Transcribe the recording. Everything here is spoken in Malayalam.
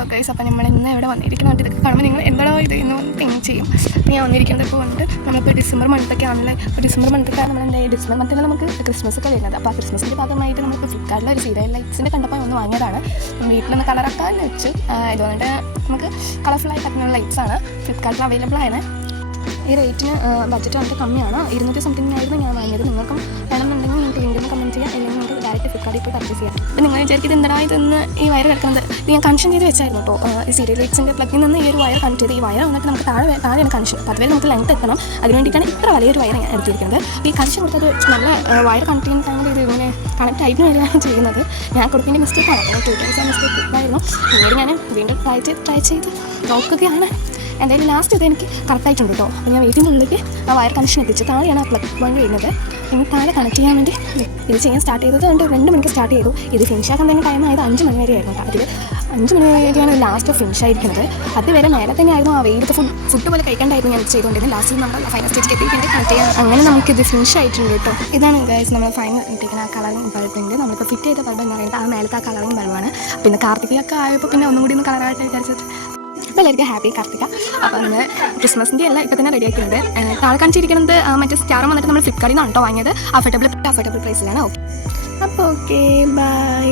ഹലോ ഗൈസ്, അപ്പോൾ നമ്മൾ ഇന്ന് ഇവിടെ വന്നിരിക്കുന്നുണ്ട്. ഇതൊക്കെ കാണുമ്പോൾ നിങ്ങൾ എന്താണോ ഇത് എന്ന് തിങ്ക് ചെയ്യും. അപ്പോൾ ഞാൻ വന്നിരിക്കുന്നത് ഇപ്പോൾ ഉണ്ട് നമ്മളിപ്പോൾ ഡിസംബർ മന്തൊക്കെ ആണല്ലേ. അപ്പോൾ ഡിസംബർ മന്തൊക്കെ നമ്മൾ എന്താ ഡിസംബർ മന്തിൽ നമുക്ക് ക്രിസ്മസ് ഒക്കെ വരുന്നത്. അപ്പോൾ ആ ക്രിസ്മസിൻ്റെ ഭാഗമായിട്ട് നമ്മളിപ്പോൾ ഫ്ലിപ്കാർട്ടിൽ ഒരു സീരിയൽ ലൈറ്റ്സിൻ്റെ കണ്ടപ്പോൾ ഒന്ന് വാങ്ങിയതാണ്. വീട്ടിലൊന്ന് കളറാക്കാൻ വെച്ചു. ഇതുകൊണ്ട് നമുക്ക് കളർഫുള്ളായി പറ്റുന്ന ലൈറ്റ്സാണ് ഫ്ലിപ്കാർട്ടിൽ അവൈലബിൾ ആണ്. ഈ റേറ്റിന് ബഡ്ജറ്റ് വളരെ കമ്മിയാണ്. 200 സംതിങ്ങിനായിരുന്നു ഞാൻ വാങ്ങിയത്. നിങ്ങൾക്കും വേണമെന്നുണ്ടെങ്കിൽ നിങ്ങൾക്ക് ലിങ്ക് കമൻറ്റ് ചെയ്യാം, അല്ലെങ്കിൽ നിങ്ങൾക്ക് ഡയറക്റ്റ് ഫ്ലിപ്കാർട്ടിൽ പോയി പർച്ചേസ് ചെയ്യാം. അപ്പോൾ നിങ്ങൾ വിചാരിക്കുന്നത് എന്താ ഇതെന്ന് ഈ വയർ കിടക്കുന്നത്, ഇത് ഞാൻ കണക്ഷൻ ചെയ്ത് വെച്ചായിരുന്നു കേട്ടോ. ഈ സീരിയൽ ലൈറ്റ്സിൻ്റെ പ്ലഗിൽ നിന്ന് ഈ ഒരു വയർ കണക്ട് ചെയ്ത് ഈ വയർ വന്നിട്ട് നമുക്ക് താഴെയാണ് കണക്ഷൻ. അപ്പോൾ അതുവരെ നമുക്ക് ലെങ്ത് എത്തണം. അതിന് വേണ്ടിയിട്ടാണ് ഇത്ര വലിയൊരു വയർ ഞാൻ എടുത്തിരിക്കുന്നത്. അപ്പോൾ ഈ കണക്ഷൻ കൊടുത്തത് നല്ല വയർ കണക്ട് ചെയ്യുന്ന ടൈമിൽ ഇത് ഇങ്ങനെ കണക്ട് ആയിട്ട് വരികയാണ് ചെയ്യുന്നത്. ഞാൻ കൊടുക്കേണ്ട മിസ്റ്റേക്കാണ്. 2 times ആ മിസ്റ്റേക്ക് ഇതായിരുന്നു. പിന്നീട് ഞാൻ വീണ്ടും ട്രൈ ചെയ്ത് നോക്കുകയാണ്. എന്തായാലും ലാസ്റ്റ് ഇത് എനിക്ക് കറക്റ്റായിട്ടുണ്ട് കേട്ടോ. അപ്പോൾ ഞാൻ വീട്ടിൻ്റെ ഉള്ളിലേക്ക് ആ വയർ കണക്ഷൻ എത്തിച്ചു. താഴെയാണ് ആ പ്ലഗ് പോയിന്റ് വരുന്നത്. ഇനി താഴെ കണക്ട് ചെയ്യാൻ വേണ്ടി ഇത് ചെയ്യാൻ സ്റ്റാർട്ട് ചെയ്തത് കൊണ്ട് 2 മണിക്ക് സ്റ്റാർട്ട് ചെയ്തു. ഇത് ഫിനിഷ് ആക്കാൻ തന്നെ ടൈം ആയത് 5 മണി വരെ ആയിരുന്നു കേട്ടോ. അതിൽ 5 മണി വരെയാണ് ലാസ്റ്റ് ഫിനിഷ് ആയിരിക്കുന്നത്. അതുവരെ നേരെ തന്നെയായിരുന്നു ആ വെയിലത്ത് ഫുഡ് പോലെ കഴിക്കാണ്ടായിരുന്നു ഞാൻ ചെയ്തുകൊണ്ടിരുന്നത്. ലാസ്റ്റ് നമ്മൾ ഫൈനൽ സ്റ്റേജിൽ എത്തിയിട്ട് കണക്ട് ചെയ്യാൻ അങ്ങനെ നമുക്കിത് ഫിനിഷ് ആയിട്ടുണ്ട് കേട്ടോ. ഇതാണ് ഗൈസ് നമ്മൾ ഫൈനൽ ഇട്ടിരിക്കുന്ന ആ കളറിങ് ബൾബുണ്ട്. നമ്മളിപ്പോൾ ഫിറ്റ് ചെയ്ത ബൾബ് എന്ന് പറയുന്നത് ആ മേലത്തെ ആ കളറിങ് ബൾബാണ്. പിന്നെ കാർത്തികയൊക്കെ ആയപ്പോൾ പിന്നെ ഒന്നും കൂടി ഒന്ന് കളറായിട്ട് വിചാരിച്ചിട്ട് അപ്പോൾ എല്ലാവർക്കും ഹാപ്പി കാർത്തിക. അപ്പോൾ അന്ന് ക്രിസ്മസിൻ്റെ എല്ലാം ഇപ്പോൾ തന്നെ റെഡി ആക്കിയിട്ടുണ്ട്. താഴെ കാണിച്ചിരിക്കുന്നത് മറ്റേ സ്റ്റാർ വന്നിട്ട് നമ്മൾ ഫ്ലിപ്കാർട്ടിൽ നിന്നാണ് കേട്ടോ വാങ്ങിയത്. അഫോർഡബിൾ പ്രൈസിലാണ്. ഓക്കെ, അപ്പോൾ ഓക്കെ, ബൈ.